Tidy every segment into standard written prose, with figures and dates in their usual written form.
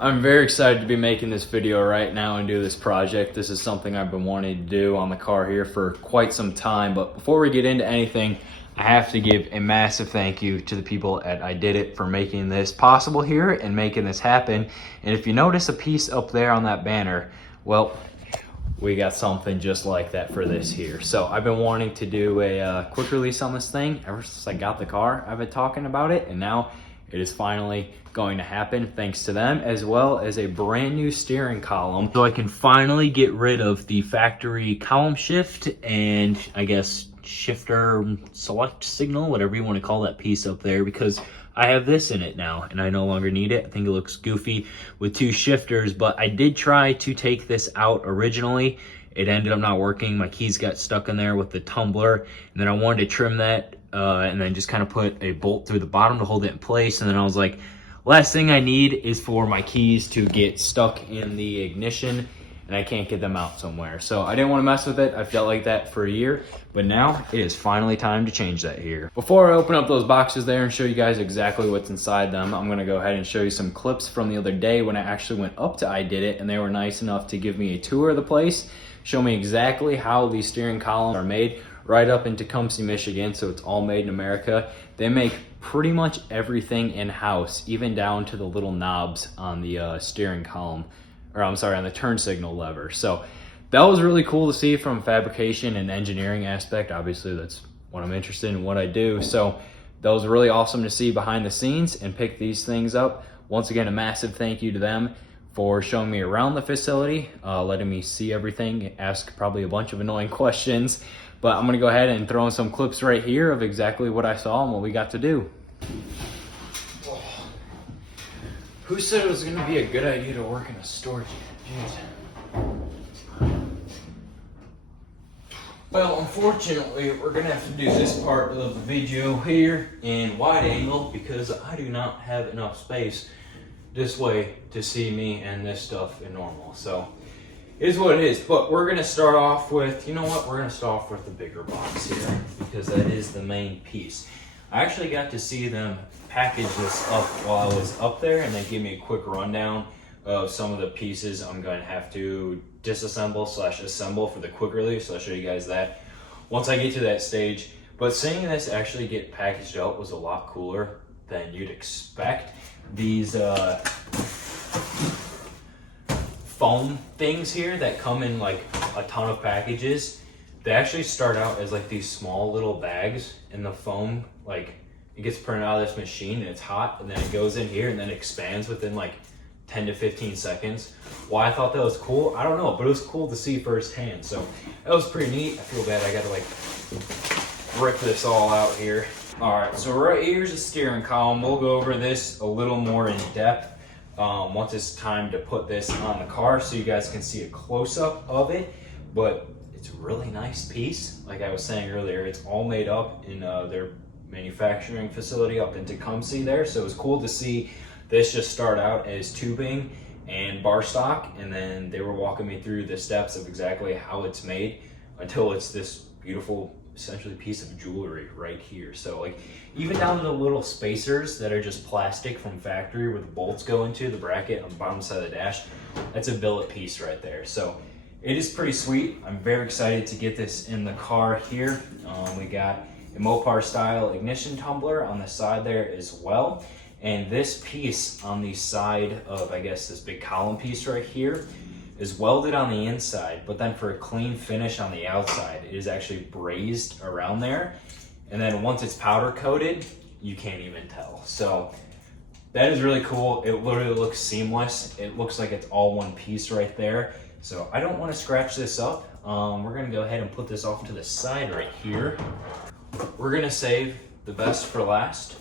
I'm very excited to be making this video right now and do this project. This is something I've been wanting to do on the car here for quite some time. But before we get into anything, I have to give a massive thank you to the people at IDIDIT for making this possible here and making this happen. And if you notice a piece up there on that banner, well, we got something just like that for this here. So I've been wanting to do a quick release on this thing ever since I got the car. I've been talking about it, and now it is finally going to happen thanks to them, as well as a brand new steering column. So I can finally get rid of the factory column shift and I guess shifter select signal, whatever you want to call that piece up there, because I have this in it now and I no longer need it. I think it looks goofy with two shifters, but I did try to take this out originally. It ended up not working. My keys got stuck in there with the tumbler, and then I wanted to trim that and then just kind of put a bolt through the bottom to hold it in place. And then I was like, last thing I need is for my keys to get stuck in the ignition and I can't get them out somewhere. So I didn't want to mess with it. I felt like that for a year, but now it is finally time to change that here. Before I open up those boxes there and show you guys exactly what's inside them, I'm gonna go ahead and show you some clips from the other day when I actually went up to IDIDIT, and they were nice enough to give me a tour of the place, show me exactly how these steering columns are made right up in Tecumseh, Michigan. So it's all made in America. They make pretty much everything in-house, even down to the little knobs on the steering column, or I'm sorry, on the turn signal lever. So that was really cool to see from a fabrication and engineering aspect. Obviously that's what I'm interested in, what I do. So that was really awesome to see behind the scenes and pick these things up. Once again, a massive thank you to them for showing me around the facility, letting me see everything, ask probably a bunch of annoying questions. But I'm gonna go ahead and throw in some clips right here of exactly what I saw and what we got to do. Oh. Who said it was gonna be a good idea to work in a storage unit? Jeez. Well, unfortunately, we're gonna have to do this part of the video here in wide angle because I do not have enough space this way to see me and this stuff in normal. So it is what it is, but we're gonna start off with, you know what, we're gonna start off with the bigger box here because that is the main piece. I actually got to see them package this up while I was up there, and they gave me a quick rundown of some of the pieces I'm going to have to disassemble / assemble for the quick release. So I'll show you guys that once I get to that stage. But seeing this actually get packaged up was a lot cooler than you'd expect. These foam things here that come in like a ton of packages, they actually start out as like these small little bags, and the foam, like, it gets printed out of this machine and it's hot, and then it goes in here and then expands within like 10 to 15 seconds. Why I thought that was cool, I don't know, but it was cool to see firsthand. So that was pretty neat. I feel bad I gotta like rip this all out here. All right, so right here's the steering column. We'll go over this a little more in depth once it's time to put this on the car so you guys can see a close-up of it. But it's a really nice piece. Like I was saying earlier, it's all made up in their manufacturing facility up in Tecumseh there. So it was cool to see this just start out as tubing and bar stock, and then they were walking me through the steps of exactly how it's made until it's this beautiful, essentially, piece of jewelry right here. So like even down to the little spacers that are just plastic from factory where the bolts go into the bracket on the bottom side of the dash, that's a billet piece right there. So it is pretty sweet. I'm very excited to get this in the car here. We got a Mopar style ignition tumbler on the side there as well. And this piece on the side of, I guess, this big column piece right here is welded on the inside, but then for a clean finish on the outside, it is actually brazed around there. And then once it's powder coated, you can't even tell. So that is really cool. It literally looks seamless. It looks like it's all one piece right there. So I don't want to scratch this up. We're gonna go ahead and put this off to the side right here. We're gonna save the best for last.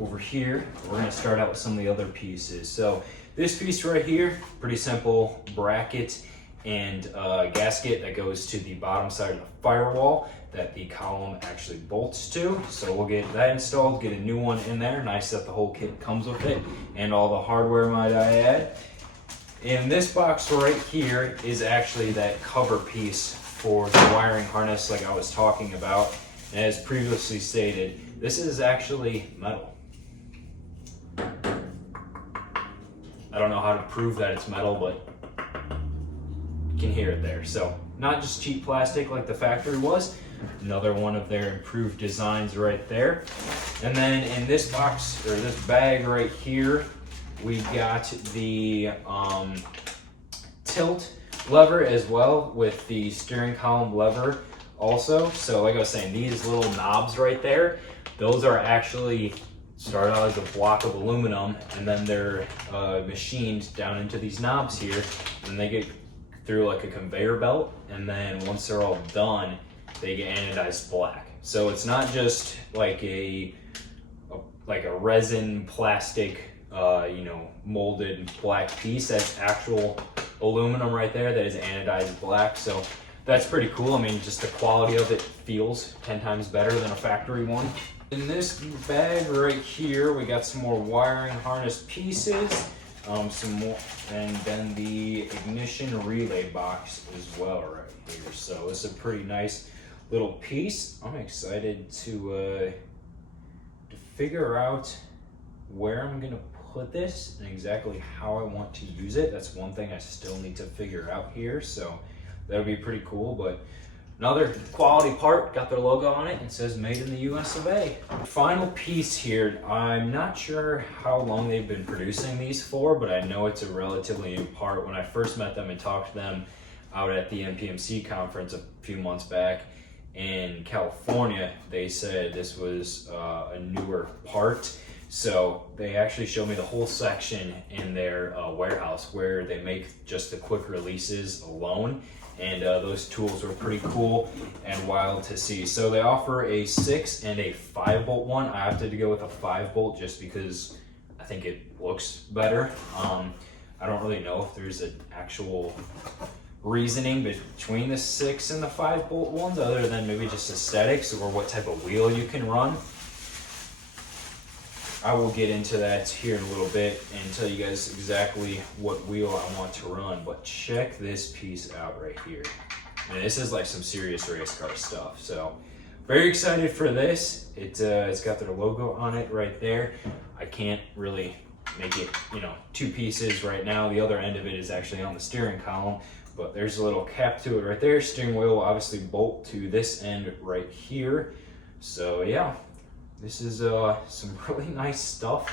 Over here, we're gonna start out with some of the other pieces. So this piece right here, pretty simple bracket and gasket that goes to the bottom side of the firewall that the column actually bolts to. So we'll get that installed, get a new one in there. Nice that the whole kit comes with it and all the hardware, might I add. In this box right here is actually that cover piece for the wiring harness like I was talking about. And as previously stated, this is actually metal. I don't know how to prove that it's metal, but you can hear it there. So not just cheap plastic like the factory was. Another one of their improved designs right there. And then in this box, or this bag right here, we got the tilt lever as well, with the steering column lever also. So like I was saying, these little knobs right there, those are actually start out as a block of aluminum, and then they're machined down into these knobs here, and they get through like a conveyor belt, and then once they're all done, they get anodized black. So it's not just like a resin plastic, molded black piece. That's actual aluminum right there that is anodized black. So that's pretty cool. I mean, just the quality of it feels 10 times better than a factory one. In this bag right here, we got some more wiring harness pieces, some more, and then the ignition relay box as well right here. So it's a pretty nice little piece. I'm excited to figure out where I'm gonna put this and exactly how I want to use it. That's one thing I still need to figure out here. So that'll be pretty cool. But another quality part, got their logo on it and says made in the US of A. Final piece here, I'm not sure how long they've been producing these for, but I know it's a relatively new part. When I first met them and talked to them out at the NPMC conference a few months back in California, they said this was a newer part. So they actually showed me the whole section in their warehouse where they make just the quick releases alone. And those tools were pretty cool and wild to see. So they offer a 6 and a 5 bolt one. I opted to go with a 5 bolt just because I think it looks better. I don't really know if there's an actual reasoning between the 6 and the 5 bolt ones, other than maybe just aesthetics or what type of wheel you can run. I will get into that here in a little bit and tell you guys exactly what wheel I want to run, but check this piece out right here. And this is like some serious race car stuff. So very excited for this. It's got their logo on it right there. I can't really make it, 2 pieces right now. The other end of it is actually on the steering column, but there's a little cap to it right there. Steering wheel will obviously bolt to this end right here. So yeah, this is some really nice stuff.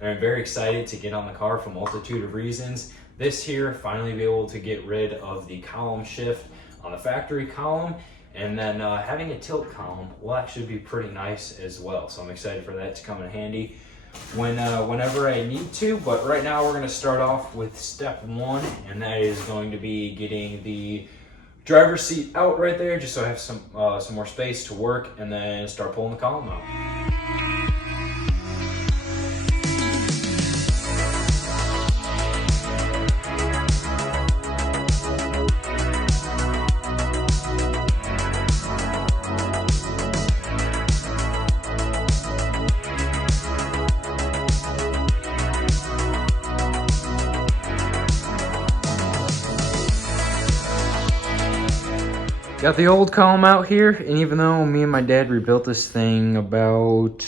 I'm very excited to get on the car for a multitude of reasons. This here, finally be able to get rid of the column shift on the factory column, and then having a tilt column will actually be pretty nice as well. So I'm excited for that to come in handy whenever I need to. But right now we're going to start off with step 1, and that is going to be getting the driver's seat out right there, just so I have some more space to work, and then start pulling the column out. Got the old column out here, and even though me and my dad rebuilt this thing about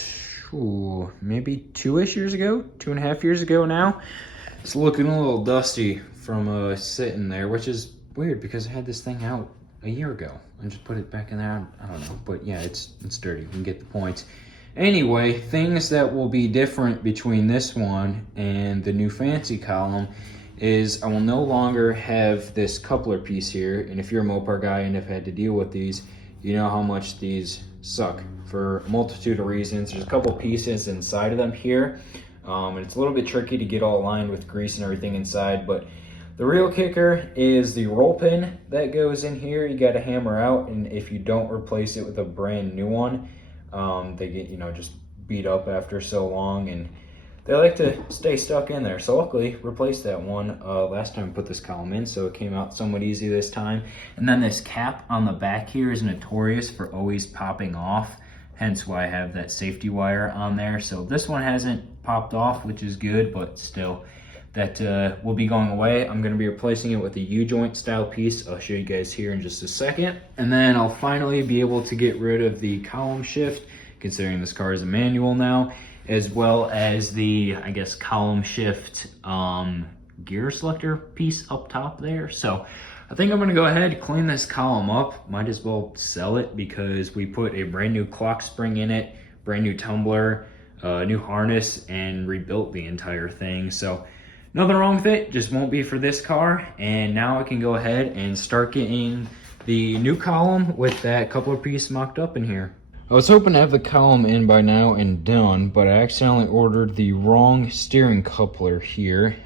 maybe 2-ish years ago, 2.5 years ago now, it's looking a little dusty from sitting there, which is weird because I had this thing out a year ago. I just put it back in there. I don't know, but yeah, it's dirty. You can get the point. Anyway, things that will be different between this one and the new fancy column is I will no longer have this coupler piece here. And if you're a Mopar guy and have had to deal with these, you know how much these suck for a multitude of reasons. There's a couple pieces inside of them here, and it's a little bit tricky to get all aligned with grease and everything inside. But the real kicker is the roll pin that goes in here. You got to hammer out, and if you don't replace it with a brand new one, they get just beat up after so long, and they like to stay stuck in there. So luckily, replaced that one last time I put this column in, so it came out somewhat easy this time. And then this cap on the back here is notorious for always popping off, hence why I have that safety wire on there. So this one hasn't popped off, which is good, but still, that will be going away. I'm gonna be replacing it with a U-joint style piece. I'll show you guys here in just a second. And then I'll finally be able to get rid of the column shift, considering this car is a manual now. as well as the, I guess, column shift gear selector piece up top there. So I think I'm gonna go ahead, clean this column up. Might as well sell it because we put a brand new clock spring in it, brand new tumbler, new harness, and rebuilt the entire thing. So nothing wrong with it, just won't be for this car. And now I can go ahead and start getting the new column with that coupler piece mocked up in here. I was hoping to have the column in by now and done, but I accidentally ordered the wrong steering coupler here.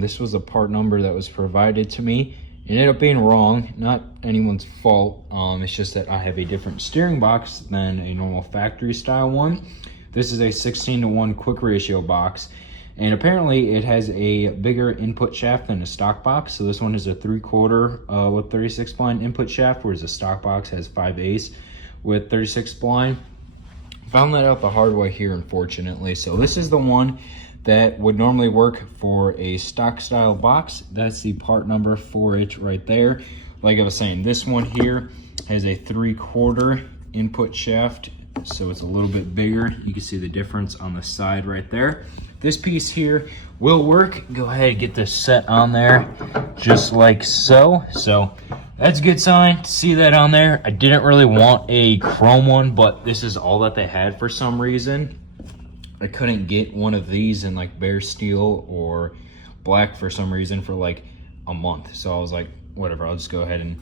This was a part number that was provided to me. It ended up being wrong, not anyone's fault. It's just that I have a different steering box than a normal factory style one. This is a 16:1 quick ratio box, and apparently it has a bigger input shaft than a stock box. So this one is a 3/4 with 36 spline input shaft, whereas the stock box has 5/8 with 36 spline. Found that out the hard way here, unfortunately. So this is the one that would normally work for a stock style box. That's the part number for it right there. Like I was saying, this one here has a 3/4 input shaft, so it's a little bit bigger. You can see the difference on the side right there. This piece here will work. Go ahead and get this set on there just like so. So that's a good sign to see that on there. I didn't really want a chrome one, but this is all that they had for some reason. I couldn't get one of these in like bare steel or black for some reason for like a month. So I was like, whatever, I'll just go ahead and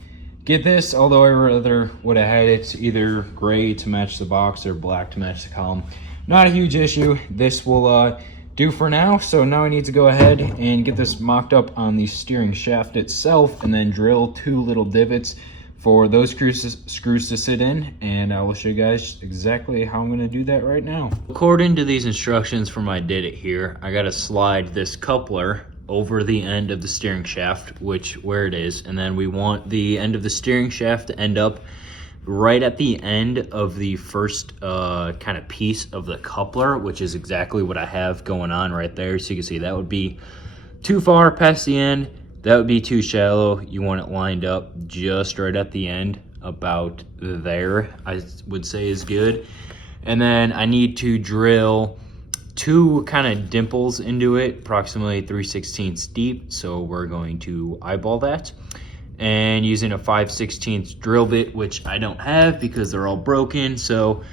get this. Although I rather would have had it either gray to match the box or black to match the column. Not a huge issue. This will do for now. So now I need to go ahead and get this mocked up on the steering shaft itself and then drill 2 little divots for those screws to sit in, and I will show you guys exactly how I'm going to do that right now. According to these instructions from my IDIDIT here, I got to slide this coupler over the end of the steering shaft, where it is, and then we want the end of the steering shaft to end up right at the end of the first kind of piece of the coupler, which is exactly what I have going on right there. So you can see that would be too far past the end. That would be too shallow. You want it lined up just right at the end, about there, I would say is good. And then I need to drill 2 kind of dimples into it, approximately 3/16 deep. So we're going to eyeball that. And using a 5/16 drill bit, which I don't have because they're all broken. So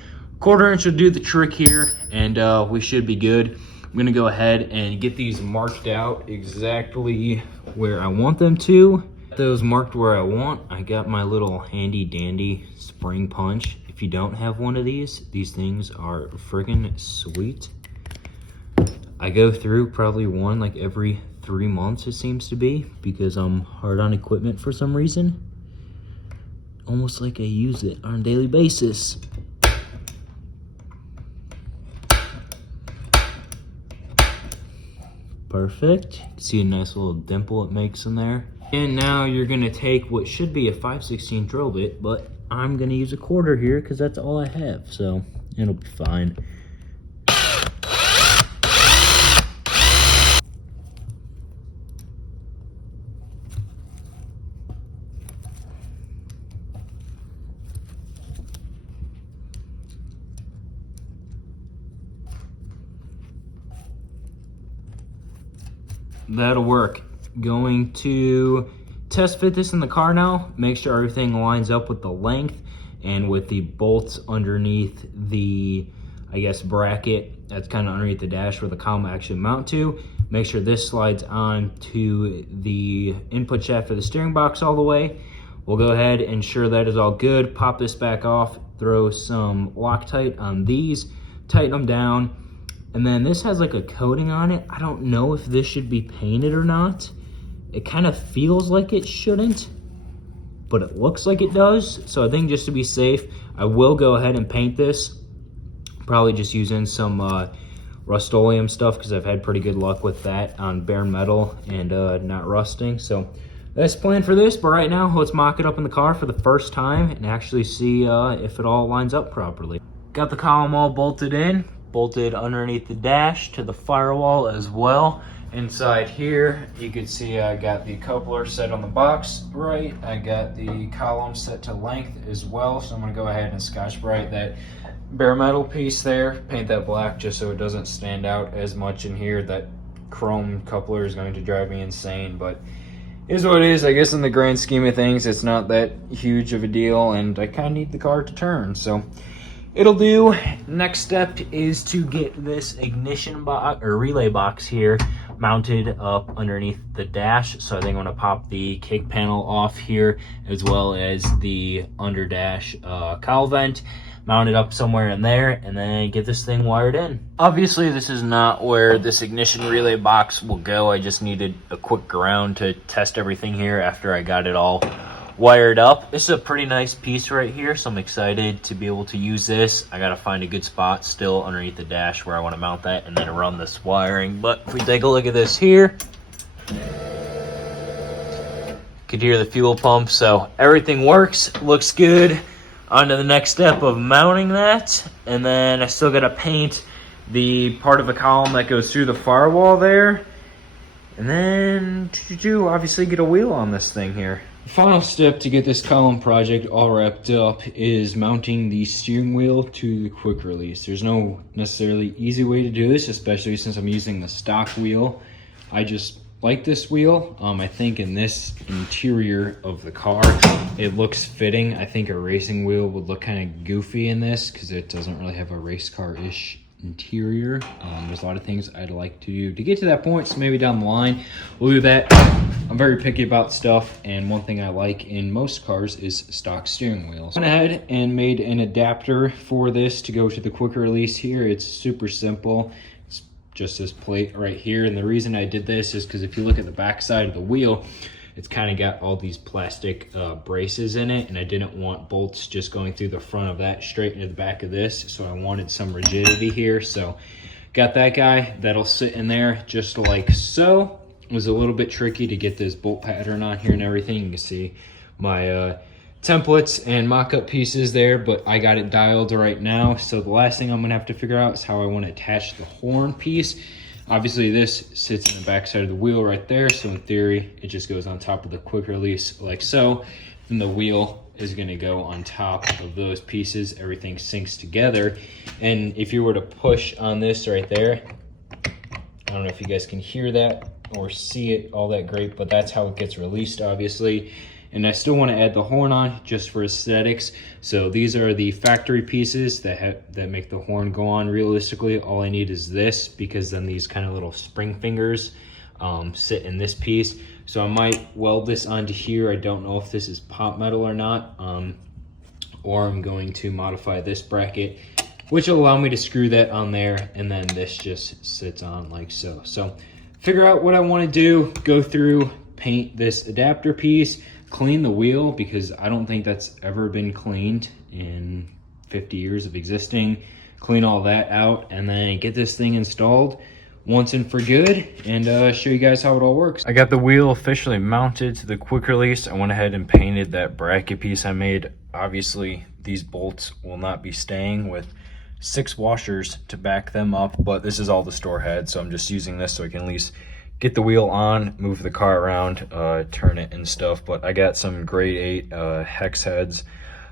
1/4 inch will do the trick here, and we should be good. I'm gonna go ahead and get these marked out exactly where I want them to. Those marked where I want. I got my little handy dandy spring punch. If you don't have one of these things are friggin' sweet. I go through probably one like every 3 months, it seems to be, because I'm hard on equipment for some reason. Almost like I use it on a daily basis. Perfect. See a nice little dimple it makes in there. And now you're gonna take what should be a 5/16 drill bit, but I'm gonna use a 1/4 here because that's all I have, so it'll be fine. That'll work. Going to test fit this in the car now. Make sure everything lines up with the length and with the bolts underneath the, I guess, bracket that's kind of underneath the dash where the column actually mount to. Make sure this slides on to the input shaft for the steering box all the way. We'll go ahead and ensure that is all good. Pop this back off, throw some Loctite on these, tighten them down. And then this has like a coating on it. I don't know if this should be painted or not. It kind of feels like it shouldn't, but it looks like it does. So I think just to be safe, I will go ahead and paint this. Probably just using some Rust-Oleum stuff because I've had pretty good luck with that on bare metal and not rusting. So that's the plan for this, but right now let's mock it up in the car for the first time and actually see if it all lines up properly. Got the column all bolted in. Bolted underneath the dash to the firewall as well. Inside here, you can see I got the coupler set on the box right. I got the column set to length as well. So I'm gonna go ahead and Scotch-Brite that bare metal piece there, paint that black just so it doesn't stand out as much in here. That chrome coupler is going to drive me insane, but it is what it is. I guess in the grand scheme of things, it's not that huge of a deal, and I kind of need the car to turn, so it'll do. Next step is to get this ignition box or relay box here mounted up underneath the dash. So I think I'm gonna pop the kick panel off here, as well as the under dash cowl vent, mount it up somewhere in there, and then get this thing wired in. Obviously this is not where this ignition relay box will go. I just needed a quick ground to test everything here after I got it all wired up. This is a pretty nice piece right here, so I'm excited to be able to use this. I gotta find a good spot still underneath the dash where I want to mount that and then run this wiring. But if we take a look at this here, you could hear the fuel pump, so everything works, looks good. On to the next step of mounting that, and then I still gotta paint the part of the column that goes through the firewall there, and then obviously get a wheel on this thing here. The final step to get this column project all wrapped up is mounting the steering wheel to the quick release. There's no necessarily easy way to do this, especially since I'm using the stock wheel. I just like this wheel. I think in this interior of the car, it looks fitting. I think a racing wheel would look kind of goofy in this because it doesn't really have a race car-ish interior. There's a lot of things I'd like to do to get to that point, so maybe down the line we'll do that. I'm very picky about stuff, and one thing I like in most cars is stock steering wheels. I went ahead and made an adapter for this to go to the quick release here. It's super simple. It's just this plate right here, and the reason I did this is because if you look at the back side of the wheel, it's kind of got all these plastic braces in it, and I didn't want bolts just going through the front of that straight into the back of this, so I wanted some rigidity here. So got that guy that'll sit in there just like so. It was a little bit tricky to get this bolt pattern on here and everything. You can see my templates and mock-up pieces there, but I got it dialed right now. So the last thing I'm gonna have to figure out is how I want to attach the horn piece. Obviously this sits in the back side of the wheel right there, so in theory it just goes on top of the quick release like so. Then the wheel is going to go on top of those pieces. Everything syncs together, and if you were to push on this right there, I don't know if you guys can hear that or see it all that great, but that's how it gets released, obviously. And I still want to add the horn on just for aesthetics. So these are the factory pieces that make the horn go on. Realistically, all I need is this, because then these kind of little spring fingers sit in this piece. So I might weld this onto here. I don't know if this is pot metal or not, or I'm going to modify this bracket, which will allow me to screw that on there, and then this just sits on like so. So figure out what I want to do, go through, paint this adapter piece, clean the wheel, because I don't think that's ever been cleaned in 50 years of existing. Clean all that out, and then get this thing installed once and for good, and show you guys how it all works. I got the wheel officially mounted to the quick release. I went ahead and painted that bracket piece I made. Obviously, these bolts will not be staying with 6 washers to back them up, but this is all the store head, so I'm just using this so I can at least get the wheel on, move the car around, turn it and stuff. But I got some grade 8 hex heads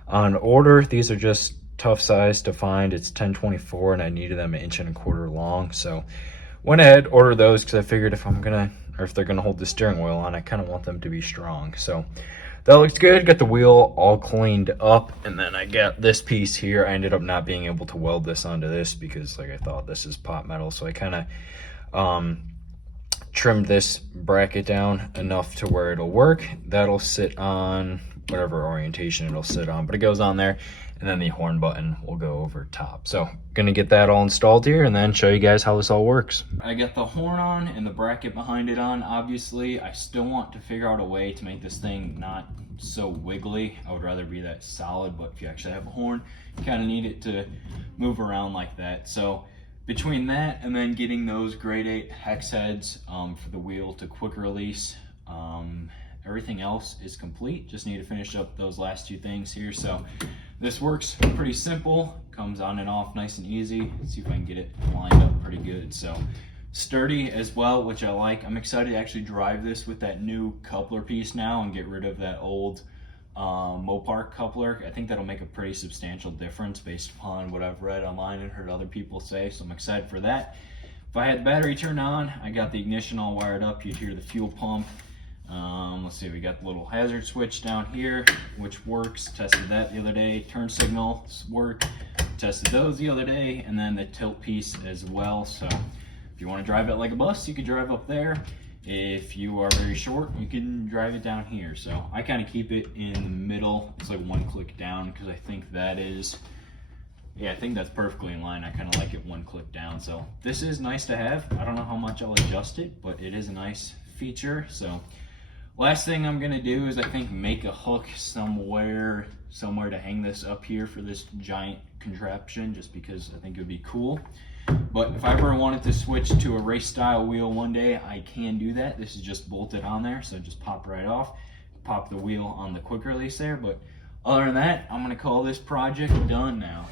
on order. These are just tough size to find. It's 1024 and I needed them 1.25 inches long, so went ahead, ordered those, because I figured if they're gonna hold the steering wheel on, I kind of want them to be strong. So that looks good. Got the wheel all cleaned up, and then I got this piece here. I ended up not being able to weld this onto this because, like, I thought this is pot metal, so I kind of trimmed this bracket down enough to where it'll work. That'll sit on whatever orientation it'll sit on, but it goes on there, and then the horn button will go over top. So gonna get that all installed here and then show you guys how this all works. I got the horn on and the bracket behind it on. Obviously I still want to figure out a way to make this thing not so wiggly. I would rather be that solid, but if you actually have a horn, you kind of need it to move around like that. So between that and then getting those grade 8 hex heads for the wheel to quick release, everything else is complete. Just need to finish up those last 2 things here. So this works pretty simple, comes on and off nice and easy. Let's see if I can get it lined up pretty good. So sturdy as well, which I like. I'm excited to actually drive this with that new coupler piece now and get rid of that old Mopar coupler. I think that'll make a pretty substantial difference based upon what I've read online and heard other people say, so I'm excited for that. If I had the battery turned on, I got the ignition all wired up. You'd hear the fuel pump. Let's see, we got the little hazard switch down here, which works. Tested that the other day. Turn signals work. Tested those the other day, and then the tilt piece as well. So if you want to drive it like a bus, you can drive up there. If you are very short, you can drive it down here. So I kind of keep it in the middle. It's like one click down because I think that is, yeah, I think that's perfectly in line. I kind of like it one click down. So this is nice to have. I don't know how much I'll adjust it, but it is a nice feature. So last thing I'm gonna do is I think make a hook somewhere to hang this up here for this giant contraption, just because I think it would be cool. But if I ever wanted to switch to a race style wheel one day, I can do that. This is just bolted on there, so just pop right off. Pop the wheel on the quick release there. But other than that, I'm gonna call this project done now.